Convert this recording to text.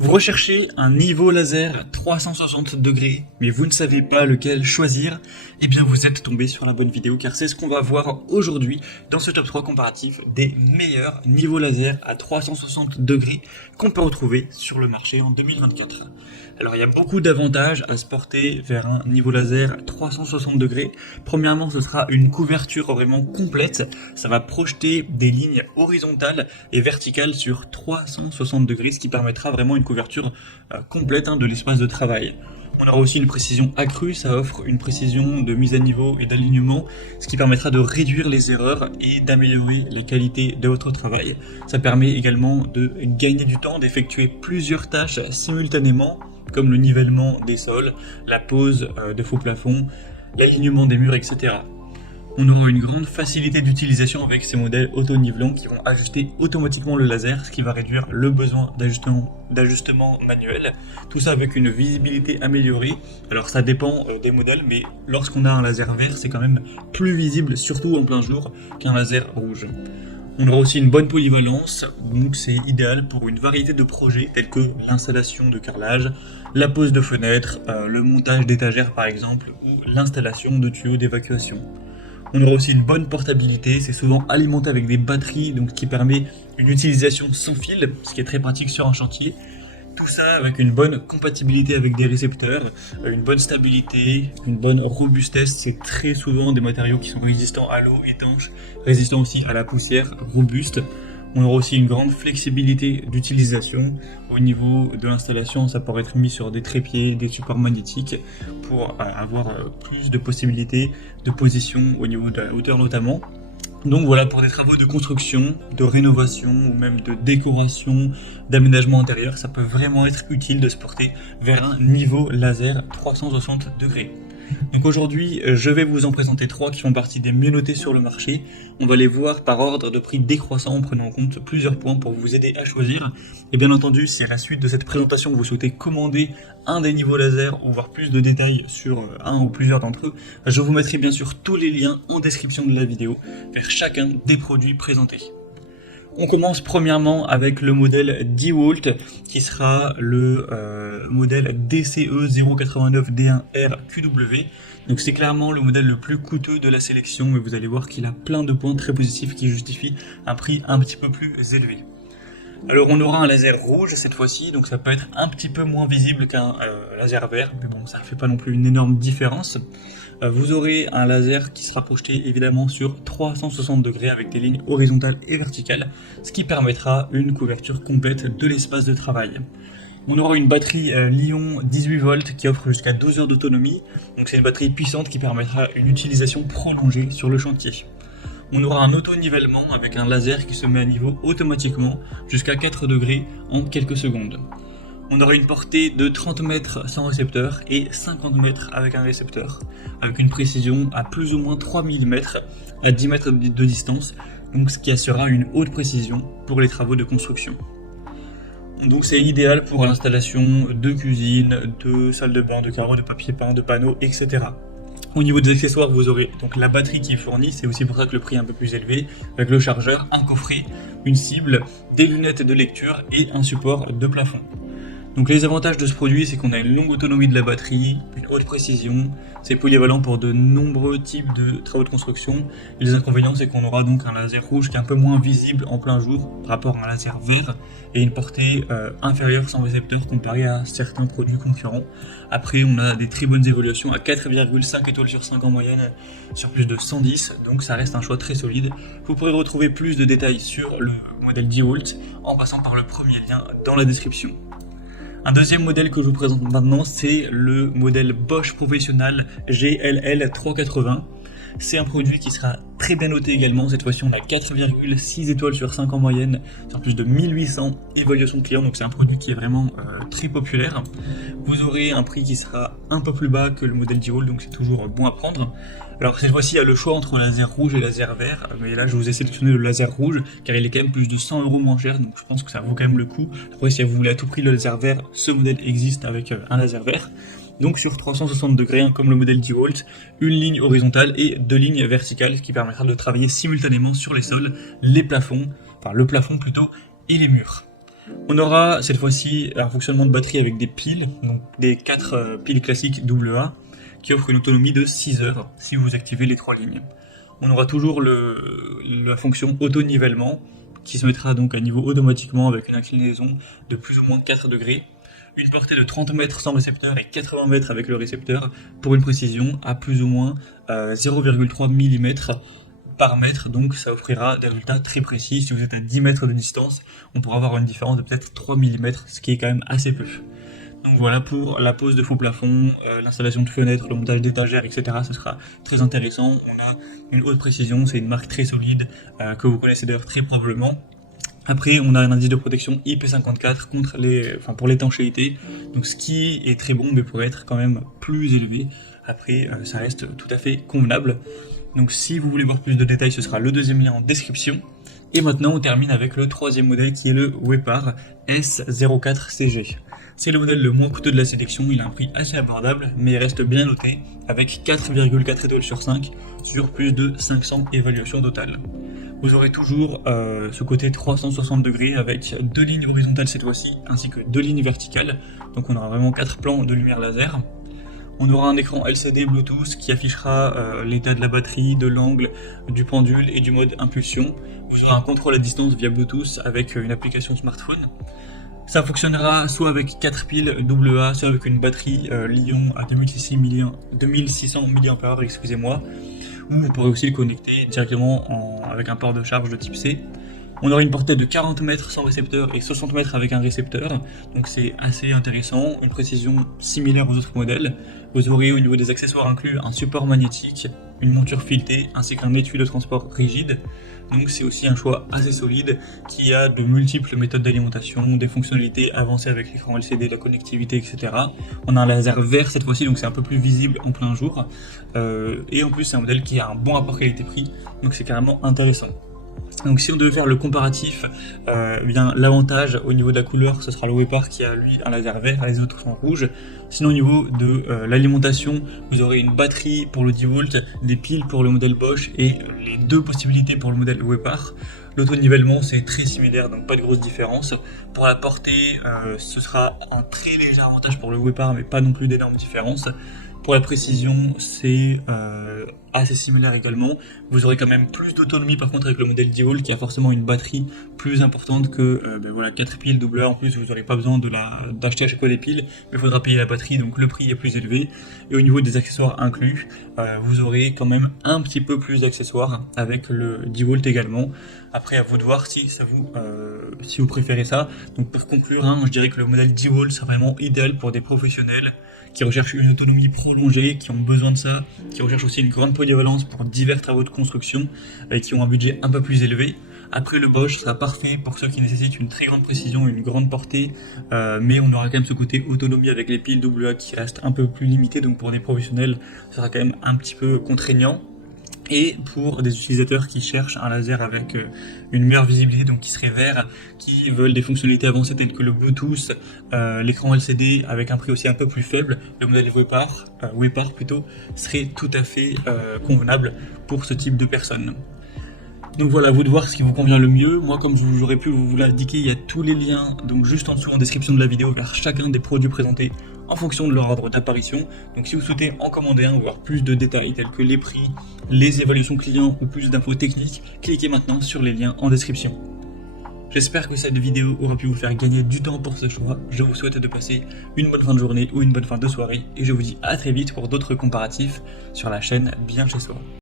Vous recherchez un niveau laser 360 degrés, mais vous ne savez pas lequel choisir? Eh bien vous êtes tombé sur la bonne vidéo car c'est ce qu'on va voir aujourd'hui dans ce top 3 comparatif des meilleurs niveaux laser à 360 degrés qu'on peut retrouver sur le marché en 2024. Alors il y a beaucoup d'avantages à se porter vers un niveau laser 360 degrés. Premièrement, ce sera une couverture vraiment complète. Ça va projeter des lignes horizontales et verticales sur 360 degrés, ce qui permettra vraiment une couverture complète de l'espace de travail. On aura aussi une précision accrue, ça offre une précision de mise à niveau et d'alignement, ce qui permettra de réduire les erreurs et d'améliorer la qualité de votre travail. Ça permet également de gagner du temps, d'effectuer plusieurs tâches simultanément, comme le nivellement des sols, la pose de faux plafonds, l'alignement des murs, etc. On aura une grande facilité d'utilisation avec ces modèles auto-nivelants qui vont ajuster automatiquement le laser, ce qui va réduire le besoin d'ajustement manuel. Tout ça avec une visibilité améliorée. Alors ça dépend des modèles, mais lorsqu'on a un laser vert, c'est quand même plus visible, surtout en plein jour, qu'un laser rouge. On aura aussi une bonne polyvalence, donc c'est idéal pour une variété de projets tels que l'installation de carrelage, la pose de fenêtres, le montage d'étagères par exemple, ou l'installation de tuyaux d'évacuation. On aura aussi une bonne portabilité, c'est souvent alimenté avec des batteries, donc ce qui permet une utilisation sans fil, ce qui est très pratique sur un chantier. Tout ça avec une bonne compatibilité avec des récepteurs, une bonne stabilité, une bonne robustesse. C'est très souvent des matériaux qui sont résistants à l'eau, étanches, résistants aussi à la poussière, robustes. On aura aussi une grande flexibilité d'utilisation. Au niveau de l'installation, ça pourrait être mis sur des trépieds, des supports magnétiques pour avoir plus de possibilités de position au niveau de la hauteur notamment. Donc voilà, pour des travaux de construction, de rénovation ou même de décoration, d'aménagement intérieur, ça peut vraiment être utile de se porter vers un niveau laser 360 degrés. Donc aujourd'hui, je vais vous en présenter 3 qui font partie des mieux notés sur le marché. On va les voir par ordre de prix décroissant en prenant en compte plusieurs points pour vous aider à choisir. Et bien entendu, si à la suite de cette présentation vous souhaitez commander un des niveaux laser ou voir plus de détails sur un ou plusieurs d'entre eux, je vous mettrai bien sûr tous les liens en description de la vidéo vers chacun des produits présentés. On commence premièrement avec le modèle DeWalt qui sera le modèle DCE089D1RQW. Donc c'est clairement le modèle le plus coûteux de la sélection, mais vous allez voir qu'il a plein de points très positifs qui justifient un prix un petit peu plus élevé. Alors on aura un laser rouge cette fois-ci, donc ça peut être un petit peu moins visible qu'un laser vert, mais bon ça ne fait pas non plus une énorme différence. Vous aurez un laser qui sera projeté évidemment sur 360 degrés avec des lignes horizontales et verticales, ce qui permettra une couverture complète de l'espace de travail. On aura une batterie Li-ion 18 volts qui offre jusqu'à 12 heures d'autonomie, donc c'est une batterie puissante qui permettra une utilisation prolongée sur le chantier. On aura un auto-nivellement avec un laser qui se met à niveau automatiquement jusqu'à 4 degrés en quelques secondes. On aura une portée de 30 mètres sans récepteur et 50 mètres avec un récepteur, avec une précision à plus ou moins 3000 mètres à 10 mètres de distance, donc ce qui assurera une haute précision pour les travaux de construction. Donc c'est idéal pour l'installation de cuisine, de salle de bain, de carreaux, de papier peint, de panneaux, etc. Au niveau des accessoires, vous aurez donc la batterie qui est fournie, c'est aussi pour ça que le prix est un peu plus élevé, avec le chargeur, un coffret, une cible, des lunettes de lecture et un support de plafond. Donc les avantages de ce produit, c'est qu'on a une longue autonomie de la batterie, une haute précision, c'est polyvalent pour de nombreux types de travaux de construction. Et les inconvénients, c'est qu'on aura donc un laser rouge qui est un peu moins visible en plein jour par rapport à un laser vert et une portée inférieure sans récepteur comparé à certains produits concurrents. Après, on a des très bonnes évaluations à 4,5 étoiles sur 5 en moyenne sur plus de 110, donc ça reste un choix très solide. Vous pourrez retrouver plus de détails sur le modèle DeWalt en passant par le premier lien dans la description. Un deuxième modèle que je vous présente maintenant, c'est le modèle Bosch Professional GLL380. C'est un produit qui sera très bien noté également. Cette fois-ci, on a 4,6 étoiles sur 5 en moyenne, sur plus de 1800 évaluations clients. Donc c'est un produit qui est vraiment très populaire. Vous aurez un prix qui sera un peu plus bas que le modèle DeWalt, donc c'est toujours bon à prendre. Alors cette fois-ci, il y a le choix entre laser rouge et laser vert, mais là je vous ai sélectionné le laser rouge, car il est quand même plus de 100 € moins cher, donc je pense que ça vaut quand même le coup. Après, si vous voulez à tout prix le laser vert, ce modèle existe avec un laser vert. Donc sur 360 degrés, comme le modèle DeWalt, une ligne horizontale et 2 lignes verticales, ce qui permettra de travailler simultanément sur les sols, les plafonds, enfin le plafond plutôt, et les murs. On aura cette fois-ci un fonctionnement de batterie avec des piles, donc des 4 piles classiques AA, qui offrent une autonomie de 6 heures si vous activez les 3 lignes. On aura toujours la fonction auto-nivellement, qui se mettra donc à niveau automatiquement avec une inclinaison de plus ou moins 4 degrés, une portée de 30 mètres sans récepteur et 80 mètres avec le récepteur, pour une précision à plus ou moins 0,3 mm par mètre, donc ça offrira des résultats très précis. Si vous êtes à 10 mètres de distance, on pourra avoir une différence de peut-être 3 mm, ce qui est quand même assez peu. Donc voilà pour la pose de faux plafond, l'installation de fenêtres, le montage d'étagères, etc. Ce sera très intéressant. On a une haute précision, c'est une marque très solide, que vous connaissez d'ailleurs très probablement. Après, on a un indice de protection IP54 pour l'étanchéité, donc ce qui est très bon, mais pourrait être quand même plus élevé. Après, ça reste tout à fait convenable. Donc si vous voulez voir plus de détails, ce sera le deuxième lien en description. Et maintenant, on termine avec le troisième modèle qui est le Wepar S04CG. C'est le modèle le moins coûteux de la sélection, il a un prix assez abordable, mais il reste bien noté, avec 4,4 étoiles sur 5, sur plus de 500 évaluations totales. Vous aurez toujours ce côté 360 degrés avec 2 lignes horizontales cette fois-ci, ainsi que 2 lignes verticales, donc on aura vraiment 4 plans de lumière laser. On aura un écran LCD Bluetooth qui affichera l'état de la batterie, de l'angle, du pendule et du mode impulsion. Vous aurez un contrôle à distance via Bluetooth avec une application smartphone. Ça fonctionnera soit avec 4 piles AA, soit avec une batterie Li-ion à 2600 mAh, excusez-moi, ou vous pourrez aussi le connecter directement avec un port de charge de type C. On aura une portée de 40 mètres sans récepteur et 60 mètres avec un récepteur, donc c'est assez intéressant, une précision similaire aux autres modèles. Vous aurez au niveau des accessoires inclus un support magnétique, une monture filetée ainsi qu'un étui de transport rigide. Donc c'est aussi un choix assez solide qui a de multiples méthodes d'alimentation, des fonctionnalités avancées avec l'écran LCD, la connectivité, etc. On a un laser vert cette fois-ci, donc c'est un peu plus visible en plein jour. Et en plus c'est un modèle qui a un bon rapport qualité-prix, donc c'est carrément intéressant. Donc si on devait faire le comparatif, bien l'avantage au niveau de la couleur, ce sera le Wepar qui a lui un laser vert, les autres sont rouges. Sinon au niveau de l'alimentation, vous aurez une batterie pour le 10 volts, des piles pour le modèle Bosch et les 2 possibilités pour le modèle Wepar. L'auto-nivellement c'est très similaire, donc pas de grosse différence. Pour la portée, ce sera un très léger avantage pour le Wepar, mais pas non plus d'énormes différences. Pour la précision, c'est assez similaire également. Vous aurez quand même plus d'autonomie par contre avec le modèle 10 volts qui a forcément une batterie plus importante que 4 piles AA. En plus, vous n'aurez pas besoin d'acheter à chaque fois des piles, mais il faudra payer la batterie, donc le prix est plus élevé. Et au niveau des accessoires inclus, vous aurez quand même un petit peu plus d'accessoires avec le 10 volts également. Après, à vous de voir si vous préférez ça. Donc pour conclure, je dirais que le modèle 10 volts sera vraiment idéal pour des professionnels qui recherchent une autonomie prolongée, qui ont besoin de ça, qui recherchent aussi une grande polyvalence pour divers travaux de construction et qui ont un budget un peu plus élevé. Après, le Bosch sera parfait pour ceux qui nécessitent une très grande précision, une grande portée, mais on aura quand même ce côté autonomie avec les piles AA qui reste un peu plus limité, donc pour des professionnels, ça sera quand même un petit peu contraignant. Et pour des utilisateurs qui cherchent un laser avec une meilleure visibilité, donc qui serait vert, qui veulent des fonctionnalités avancées telles que le Bluetooth, l'écran LCD avec un prix aussi un peu plus faible, le modèle Wepar plutôt, serait tout à fait convenable pour ce type de personnes. Donc voilà, à vous de voir ce qui vous convient le mieux. Moi, comme j'aurais pu vous l'indiquer, il y a tous les liens donc juste en dessous en description de la vidéo vers chacun des produits présentés en fonction de leur ordre d'apparition. Donc si vous souhaitez en commander un ou voir plus de détails tels que les prix, les évaluations clients ou plus d'infos techniques, cliquez maintenant sur les liens en description. J'espère que cette vidéo aura pu vous faire gagner du temps pour ce choix. Je vous souhaite de passer une bonne fin de journée ou une bonne fin de soirée et je vous dis à très vite pour d'autres comparatifs sur la chaîne Bien Chez Soi.